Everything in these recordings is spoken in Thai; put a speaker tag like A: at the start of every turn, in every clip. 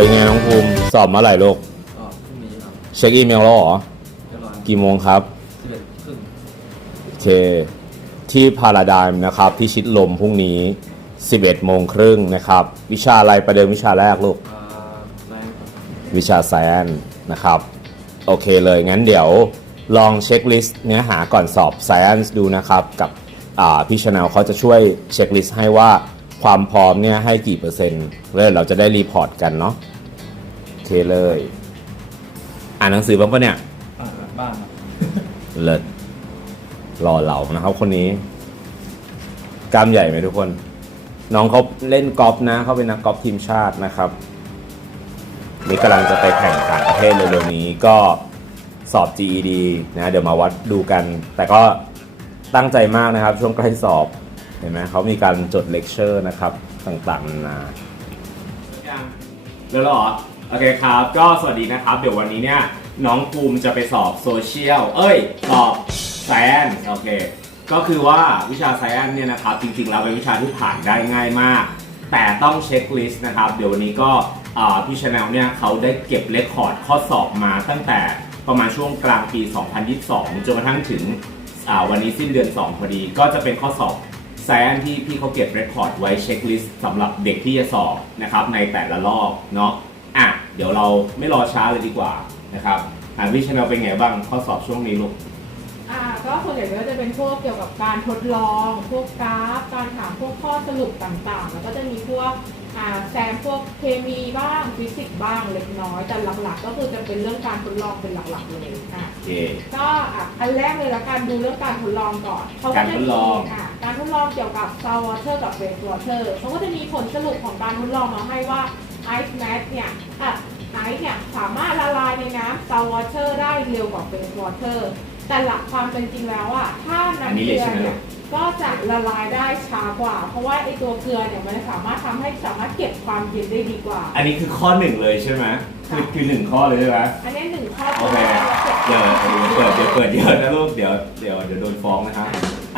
A: เป็นไงน้องภูมิสอบเมื่อไหร่ลูก
B: ก็พรุ่งนี้ครับ
A: เช็คอีเมลแล้วเหรอ
B: เรียบร้อย
A: กี่โมงครับ
B: สิบเอ็ดครึ่ง
A: โอเค ที่พาราดามนะครับ ที่ชิดลมพรุ่งนี้ 11โมงครึ่งนะครับ วิชาอะไรประเดิมวิชาแรกลูก
B: อ่าไลฟ์ครับ
A: วิชาไซแอนนะครับ โอเคเลยงั้นเดี๋ยวลองเช็คลิสต์เนื้อหาก่อนสอบไซแอนดูนะครับ กับอ่าพี่ชนาเขาจะช่วยเช็คลิสต์ให้ว่า ความพร้อมเนี่ยให้กี่เปอร์เซ็นต์แล้วเราจะได้รีพอร์ตกันเนาะโอเคเลย อ่านหนังสือบ้างปะเนี่ย
B: อ่าบ้านครับ
A: เลิศรอเหล่านะครับ คนนี้กล้ามใหญ่ไหมทุกคน น้องเขาเล่นกอล์ฟนะเขาเป็นนักกอล์ฟทีมชาตินะครับนี่กำลังจะไปแข่งต่างประเทศเร็วๆนี้ก็สอบ GED นะ เดี๋ยวมาวัดดูกัน แต่ก็ตั้งใจมากนะครับ ช่วงใกล้สอบ เห็นไหมเขามีการจดเลคเชอร์นะครับต่างๆนานา
C: ยังแล้วเหรอ โอเคครับ ก็สวัสดีนะครับ เดี๋ยววันนี้เนี่ย น้องภูมิจะไปสอบโซเชียล เอ้ย สอบไซแอนโอเค ก็คือว่าวิชาไซแอนเนี่ยนะครับ จริงๆแล้วเป็นวิชาที่ผ่านได้ง่ายมาก แต่ต้องเช็คลิสต์นะครับ เดี๋ยววันนี้ก็อ่าพี่ชาแนลเนี่ยเขาได้เก็บเรคคอร์ดข้อสอบมาตั้งแต่ประมาณช่วงกลางปี 2022 จนกระทั่งถึงอ่าวันนี้สิ้นเดือน 2 พอดี ก็จะเป็นข้อสอบ แซนที่พี่เขาเก็บเรคคอร์ดไว้เช็คลิสต์สำหรับเด็กที่จะสอบนะครับในแต่ละรอบเนาะอะเดี๋ยวเราไม่รอช้าเลยดีกว่านะครับอ่าวิชาแนลเป็นไงบ้างข้อสอบช่วงนี้ลูก
D: อ่าก็ส่วนใหญ่ก็จะเป็นพวกเกี่ยวกับการทดลอง พวกกราฟ การถามพวกข้อสรุปต่างๆ แล้วก็จะมีพวกอ่าแซมพวกเคมีบ้างฟิสิกส์บ้างเล็กน้อย แต่หลักๆ ก็คือจะเป็นเรื่องการทดลองเป็นหลักๆเลยอะ
C: โอเค
D: ก็อะอันแรกเลยละกันดูเรื่องการทดลองก่อนเขาก็จะ
C: การท
D: มี
C: ดลอง
D: อะการ ทดลองเกี่ยวกับ salt water กับ waste water เขาก็จะมีผลสรุปของการทดลองมาให้ว่า ice mat เนี่ยอะ ice เนี่ยสามารถละลายในน้ำ salt water ได้เร็วกว่า waste water แต่หลักความเป็นจริงแล้วอะถ้า
C: อัน
D: น้ำ
C: นี้
D: เก
C: เลย
D: ลือ
C: ใช่ไหมลู
D: เนี่ย
C: ก
D: ก็จะละลายได้ช้ากว่า เพราะว่าไอตัวเกลือเนี่ยมันสามารถทำให้สามารถเก็บความเย็นได้ดีกว่า
C: อันนี้คือข้อหนึ่งเลยใช่ไหมคือคือหนึ่งข้อเลยใช่ไหม
D: อันนี้หนึ่งข้อ
C: โอเคเดี๋ยวเดี๋ยวเปิดเดี๋ยวเปิดเยอะนะลูกเดี๋ยวเดี๋ยวเดี๋ยวโดนฟ้องนะครับ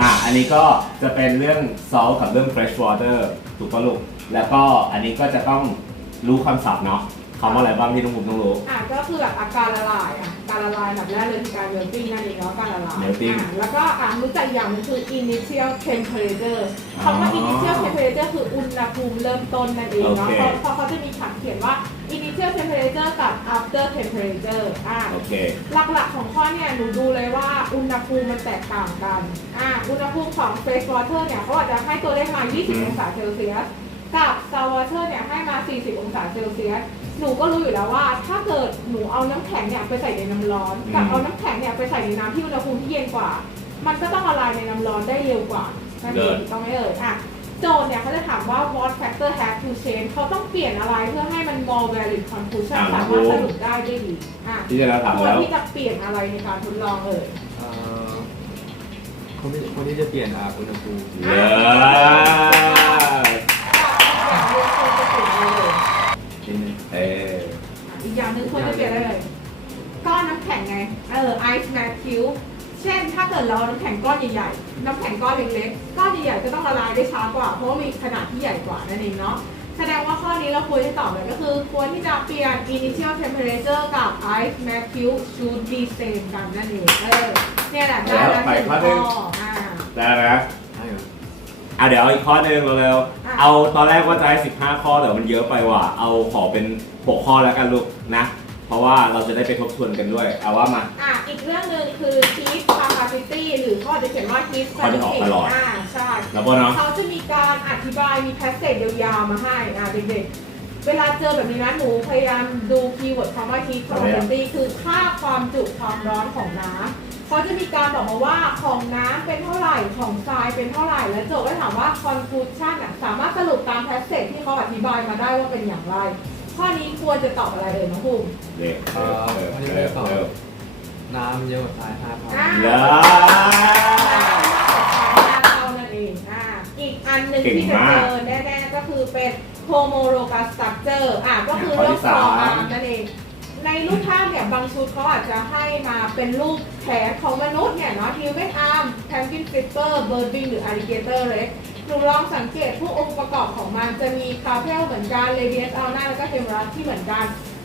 C: อะอันนี้ก็จะเป็นเรื่อง salt กับเรื่อง fresh water ถูกป่ะลูก แล้วก็อันนี้ก็จะต้องรู้คำศัพท์เนาะคำว่าอะไรบ้างที่น้องภูมิต้องรู้
D: อะก็คือแบบอาการละลายอะการละลายแบบแรกเลยคือการเมลติ้งนั่นเองเนาะการละลาย
C: melting
D: อะแล้วก็อะรู้จักอย่างหนึงคือ initial temperature คำว่า
C: อ๋อ
D: initial temperature คืออุณหภูมิเริ่มต้นนั่นเองเนาะ
C: โอเค
D: เพราะเพราะเขาจะมีขันเขียนว่า initial temperature กับ after temperature อะ
C: โอเค
D: หลักๆของข้อเนี่ย หนูดูเลยว่าอุณหภูมิมันแตกต่างกัน อ่า อุณหภูมิของ fresh water เนี่ยเขาอาจจะให้ตัวเลขมา
C: อืม
D: 20 องศาเซลเซียส กับ salt water เนี่ยให้มา 40 องศาเซลเซียส หนูก็รู้อยู่แล้วว่า ถ้าเกิดหนูเอาน้ำแข็งเนี่ยไปใส่ในน้ำร้อน กับเอาน้ำแข็งเนี่ยไปใส่ในน้ำที่อุณหภูมิที่เย็นกว่า มันก็ต้องละลายในน้ำร้อนได้เร็วกว่านั่นเองถูกต้องไหมเอ่ยอะ โจทย์เนี่ยเขาจะถามว่า what factor have to change เขาต้องเปลี่ยนอะไรเพื่อให้มัน more valid conclusion
C: อ่า
D: สามารถสรุปได้ได้ดีอะ
C: ที่จะเราถาม
D: ควร
C: แล้ว
D: ที่จะเปลี่ยนอะไรในการทดลองเอ่ย
B: เอ่อคนที่คนที่จะเปลี่ยนอ่าอุณหภูมิ
C: เย้
B: นิดนึง
C: เออ
D: อีกอย่างหนึ่งควรจะเปลี่ยนอะไรเลยก้อนน้ำแข็งไง เออ ice mat cube เช่น ถ้าเกิดเราเอาน้ำแข็งก้อนใหญ่ๆ น้ำแข็งก้อนเล็กๆ ก้อนใหญ่ๆก็ต้องละลายได้ช้ากว่า เพราะว่ามีขนาดที่ใหญ่กว่านั่นเองเนาะ แสดงว่าข้อนี้เราควรที่ตอบเลยก็คือ ควรที่จะเปลี่ยน initial temperature กับ ice mat cube should be same กันนั่นเอง เออ เนี่ยแหละได้แล้วหนึ่งข้ออ่า
C: ได้แล้วนะ
B: ใช่ครับ
C: อะเดี๋ยวเอาอีกข้อหนึ่งเร็ว
D: อะ
C: ๆเอาตอนแรกว่าจะให้15 ข้อแต่มันเยอะไปว่ะ เอาขอเป็น 6 ข้อแล้วกันลูกนะ เพราะว่าเราจะได้ไปทบทวนกันด้วย เอาว่ามา
D: อะอีกเรื่องหนึ่งคือ heat capacity หรือเขาอาจจะเขียนว่า heat
C: ข้อที่ออก
D: static
C: ตลอด
D: อ่าใช่
C: แล้วก็เนาะ
D: เขาจะมีการอธิบายมีแพสเซจยาวๆมาให้อะเด็กๆ เวลาเจอแบบนี้นะหนูพยายามดูคีย์เวิร์ดคำว่า heat capacity คือค่าความจุความร้อนของน้ำเขาจะมีการบอกมาว่าของน้ำเป็นเท่าไหร่ของทรายเป็นเท่าไหร่ แล้วโจทย์ก็ถามว่า conclusion อะสามารถสรุปตามแพสเซจที่เขาอธิบายมาได้ว่าเป็นอย่างไร ข้อนี้ควรจะตอบอะไรเอ่ยน้องภูมิ
C: เด็ก
B: เอ่อ
C: เร็ว
B: อันนี้
C: เร็
B: ไม่
C: ว
B: ตอบ
C: เร็ว
B: น้ำเยอะกว่าทรายห้าเท่า
D: อ่า
C: เลิศ
D: เท่านั่นเองอ่าอีกอันหนึ่งที่จะเจอแน่ๆก็คือเป็นโฮโมโลกาสตั c เจอร์อะก็คือเรื่องฟอร์อาร์มนั่นเอง ในรูปภาพเนี่ยบางชุดเขาอาจจะให้มาเป็นรูปแขนของมนุษย์เนี่ยเนาะฮิวแมนอาร์มแพนกินฟิปเปอร์เบอร์บิงหรืออาริเกเตอร์เล็ก หนูลองสังเกตพวกองค์ประกอบของมันจะมีคาเพลเหมือนกันเรเดียสอัลนาแล้วก็เทมรัสที่เหมือนกัน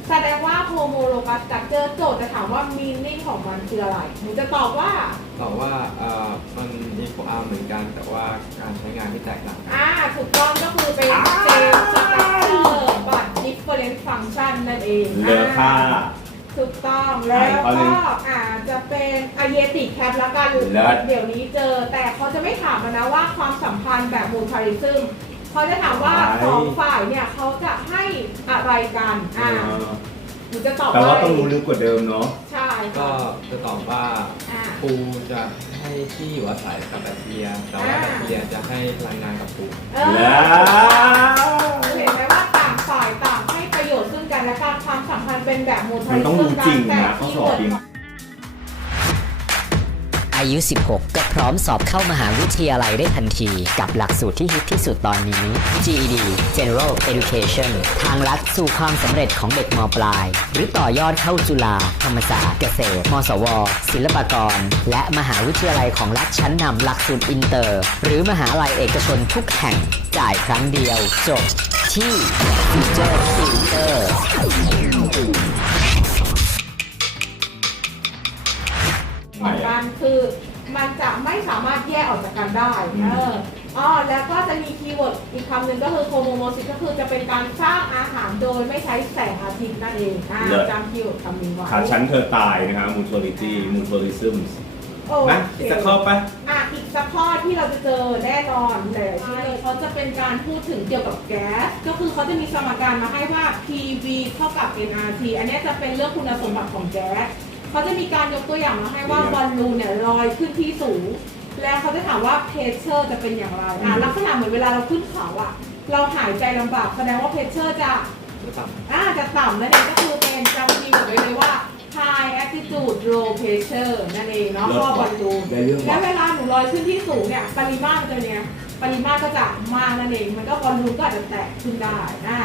D: แสดงว่าโฮโมโลกัสตักเจอโจทย์จะถามว่ามีนิ่งของมันคืออะไรหนูจะตอบว่า
B: ตอบว่าเอ่อมันมีโฟอาร์เหมือนกัน แต่ว่าการใช้งานที่แตกต่างกัน
D: อ่าถูกต้องก็คือเป็น same structure but different function นั่นเอง
C: เลอค่า
D: อ่า ถูกต้องแล้ว
C: ข้อหนึ่
D: ก็
C: ง
D: อาจจะเป็นอเยติแคปแล้วกัน
C: เลิศ
D: เดี๋ยวนี้เจอ แต่เขาจะไม่ถามนะว่าความสัมพันธ์แบบมูลทาริซึมเขาจะถามว่าสองฝ่ายเนี่ยเขาจะให้อะไรกันอ่าหนูจะตอบ
C: แต่ว่าะ
D: ไร
C: ต้องรู้ลึกกว่าเดิมเนาะ
D: ใช่
B: ก็
D: ค่ะ
B: จะตอบว่า
D: อ่า
B: ปูจะให้ที่อยู่อาศัยกับแบคทีเรียแต่ว่า
D: อ่า
B: แบคทีเรียจะให้พลังงานกับปู
D: เออ
C: แล้ว
D: เห็นไหม ชน์ซึ่งกันและกันความสัมพันธ์เป็นแบบมูลทา
C: มัน
D: ริ
C: ต้อง
D: ซึ
C: รู้จริง
D: แต่
C: นะต้องสอบจริง
E: อายุ 16 ก็พร้อมสอบเข้ามหาวิทยาลัยได้ทันที กับหลักสูตรที่ฮิตที่สุดตอนนี้ GED General Education ทางลัดสู่ความสำเร็จของเด็กมปลาย หรือต่อยอดเข้าจุฬาธรรมศาสตร์เกษตรมศวศิลปากร และมหาวิทยาลัยของรัฐชั้นนำหลักสูตรอินเตอร์ หรือมหาลัยเอกชนทุกแห่งจ่ายครั้งเดียวจบที่ Future Tutor
D: กันคือมันจะไม่สามารถแยกออกจากกันได้
C: อืม
D: เอออ๋อแล้วก็จะมีคีย์เวิร์ดอีกคำหนึ่งก็คือโคโมโมซิสก็คือจะเป็นการสร้างอาหารโดยไม่ใช้แสงอาทิตย์นั่นเองอ่าจำคีย์เวิร์ดคำนี้ไว้
C: ขาชั้นเธอตายนะครับ mutuality mutualism
D: โอ
C: นะ
D: เค
C: อีกสักข้อปะ
D: อะอีกสักข้อที่เราจะเจอแน่นอนเลยที่เลยเขาจะเป็นการพูดถึงเกี่ยวกับแก๊ส ก็คือเขาจะมีสมการมาให้ว่า PV เท่ากับ nRT อันเนี้ยจะเป็นเรื่องคุณสมบัติของแก๊ส เขาจะมีการยกตัวอย่างมาให้ว่าบอลลูนเนี่ยลอยขึ้นที่สูง แล้วเขาจะถามว่าเพชเชอร์จะเป็นอย่างไรอะลักษณะเหมือนเวลาเราขึ้นเขาอะ เราหายใจลำบากแสดงว่าเพชเชอร์จะ
B: จะต่ำ
D: อ่าจะต่ำนั่นเองก็คือเป็นจำดีแบบไว้เลยว่า high altitude low pressure นั่นเองเนาะ
C: เลิศ
D: ข้อบอลลูน
C: ได้เรื่อง
D: แล้
C: ว่ะ
D: วเวลาหนูลอยขึ้นที่สูงเนี่ยปริมาตรมันจะเนี่ยปริมาตรก็จะมากนั่นเอง มันก็บอลลูนก็อาจจะแตกขึ้นได้อะ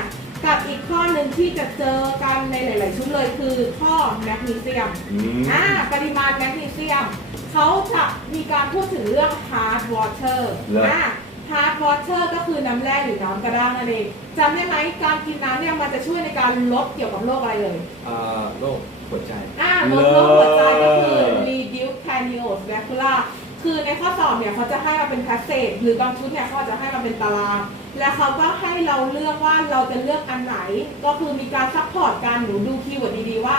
D: กับอีกข้อหนึ่งที่จะเจอกันในหลาย ๆ ชุดเลยคือข้อแมกนีเซียม
C: อืม
D: อ่าปริมาณแมกนีเซียมเขาจะมีการพูดถึงเรื่อง hard water
C: เลิศ
D: อ่า hard water ก็คือน้ำแร่หรือน้ำกระด้างนั่นเองจำได้ไหมการกินน้ำเนี่ยมันจะช่วยในการลดเกี่ยวกับโรคอะไรเลย
B: เอ่อโรคหัวใจ
D: อ่าลดโรคหัวใจก็คือ reduce cardiovascular คือในข้อสอบเนี่ยเขาจะให้มาเป็นแพสเซจหรือบางชุดเนี่ยเขาอาจจะให้มาเป็นตาราง และเขาก็ให้เราเลือกว่าเราจะเลือกอันไหน ก็คือมีการซัพพอร์ตกันหนูดูคีย์เวิร์ดดีๆว่า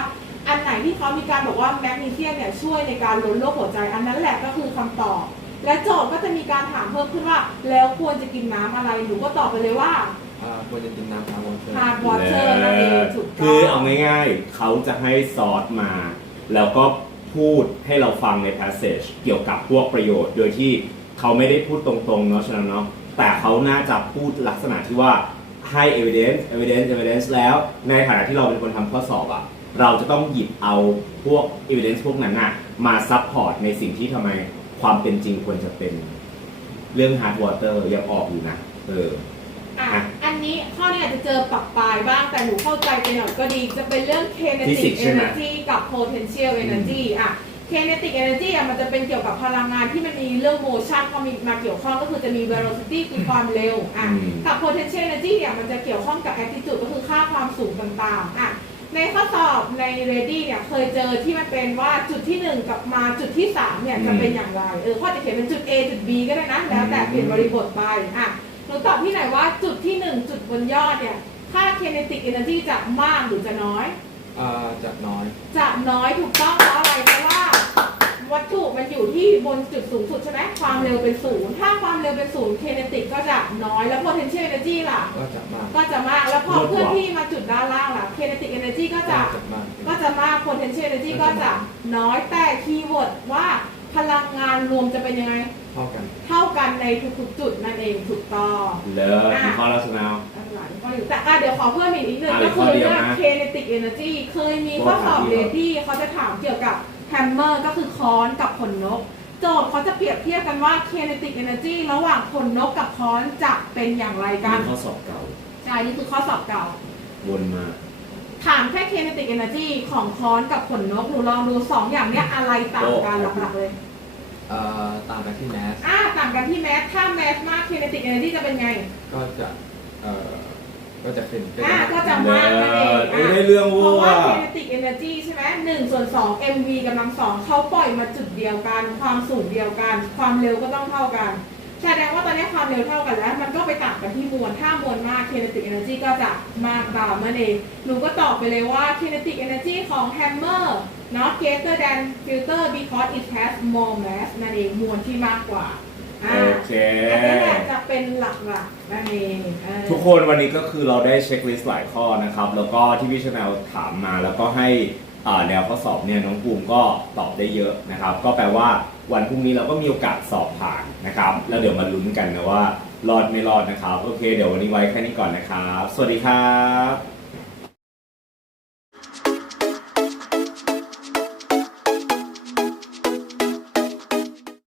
D: อันไหนที่เขามีการบอกว่าแมกนีเซียมเนี่ยช่วยในการลดโรคหัวใจอันนั้นแหละก็คือคำตอบ และโจทย์ก็จะมีการถามเพิ่มขึ้นว่า แล้วควรจะกินน้ำอะไรหนูก็ตอบไปเลยว่า
B: อ่าควรจะกินน้ำพาวอนเตอร์
D: hard water นั่นเองถูกต้อง
C: คือเอาง่ายๆเขาจะให้ซอสมา แล้วก็ พูดให้เราฟังใน passage เกี่ยวกับพวกประโยชน์ โดยที่เขาไม่ได้พูดตรงๆเนาะฉะนั้นเนาะแต่เขาน่าจะพูดลักษณะที่ว่าให้ evidence evidence evidence แล้วในฐานะที่เราเป็นคนทำข้อสอบอะเราจะต้องหยิบเอาพวก evidence พวกนั้นอะมา support ในสิ่งที่ทำไมความเป็นจริงควรจะเป็นเรื่อง hard water ยังออกอยู่นะ เออ
D: อะ
C: อะ
D: อั นนี้ข้อนี้อาจจะเจอปรับปลายบ้างแต่หนูเข้าใจไปหน่อยก็ดี จะเป็นเรื่อง kinetic
C: Physics ใช่ไหม
D: energy กับ potential energy อะ kinetic energy อะมันจะเป็นเกี่ยวกับพลังงานที่มันมีเรื่อง motion เข้ามีมาเกี่ยวข้องก็คือจะมี velocity คือความเร็วอะ
C: อืม
D: กับ potential energy เนี่ยมันจะเกี่ยวข้องกับ attitude ก็คือค่าความสูงต่างๆอะในข้อสอบใน ready เนี่ยเคยเจอที่มันเป็นว่าจุดที่1กับมาจุดที่3เนี่ยจะเป็นอย่างไรเออข้อจะเขียนเป็นจุด A จุด B ก็ได้นะแล้วแต่เปลี่ยนบริบทไปอะห นูตอบที่ไหนว่าจุดที่ 1 จุดบนยอดเนี่ย ค่า kinetic energy จะมากหรือจะน้อย
B: อ่าจะน้อย
D: จะน้อยถูกต้องเพราะอะไรเพราะว่า วัตถุมันอยู่ที่บนจุดสูงสุดใช่ไหมความเร็วเป็นศูนย์ถ้าความเร็วเป็นศูนย์ kinetic ก็จะน้อยแล้ว potential energy ล่ะ
B: ก็จะมาก
D: ก็จะมากแล้วพอ
C: ลดกว่า
D: เคลื่อนที่มาจุดด้านล่างล่ะ kinetic energy ก็จะ
B: จะมาก
D: ก็จะมาก potential energy ก็จะน้อยแต่คีย์เวิร์ดว่าพลังงานรวมจะเป็นยังไง
B: เท่ากัน
D: เท่ากันในทุกๆจุดนั่นเองถูกต้อง
C: เลิศมีข้อลักษณะ
D: หลายข้ออยู่แต่อะเดี๋ยวขอเพิ่มอีกนิดนึง
C: อะ
D: ก็คือ
C: ข้อเดียว
D: เรื่อง
C: นะ
D: kinetic energy เคยมีข้อสอบ
C: ข้อ
D: เร
C: เดียว
D: ดี้เขาจะถามเกี่ยวกับ hammer ก็คือค้อนกับขนนก โจทย์เขาจะเปรียบเทียบกันว่า kinetic energy ระหว่างขนนกกับค้อนจะเป็นอย่างไรกัน
C: มีข้อสอบเก่า
D: ใช่นี่คือข้อสอบเก่า
C: วนมา
D: ถามแค่ kinetic energy ของค้อนกับขนนกหนูลองดูสองอย่างเนี้ยอะไรต่างกันหลักๆเลย
B: เอ่อต่างกันที่แมส
D: อ่าต่างกันที่แมสถ้าแมสมาก kinetic energy จะเป็นไง ก็
B: ก็จะเอ่อก็จะขึ้น
D: อ่าก็จะ
C: เลิ
D: มากนั่นเอง
C: ศเอ้ยได้เรื่อง
D: เพ
C: วั
D: ราะ
C: ว
D: ว่า kinetic energy ใช่ไหมหนึ่งส่วนสอง mv กำลังสองเขาปล่อยมาจุดเดียวกัน ความสูงเดียวกัน ความเร็วก็ต้องเท่ากัน แสดงว่าตอนนี้ความเร็วเท่ากันแล้ว มันก็ไปต่างกันที่มวล ถ้ามวลมาก kinetic energy ก็จะมากตามนั่นเอง หนูก็ตอบไปเลยว่า kinetic energy ของ hammer not greater than filter because it has more mass นั่นเอง มวลที่มากกว่าอ่า
C: โอเค
D: อันนี้แหละจะเป็นหลักๆนั่นเองเออ
C: ทุกคนวันนี้ก็คือเราได้เช็คลิสต์หลายข้อนะครับ แล้วก็ที่พี่ชาแนลถามมาแล้วก็ให้อ่า แนวข้อสอบเนี่ยน้องภูมิก็ตอบได้เยอะนะครับ ก็แปลว่าวันพรุ่งนี้เราก็มีโอกาสสอบผ่านนะครับ แล้วเดี๋ยวมาลุ้นกันนะว่ารอดไม่รอดนะครับ โอเค เดี๋ยววันนี้ไว้แค่นี้ก่อนนะครับ สวัสดีครับ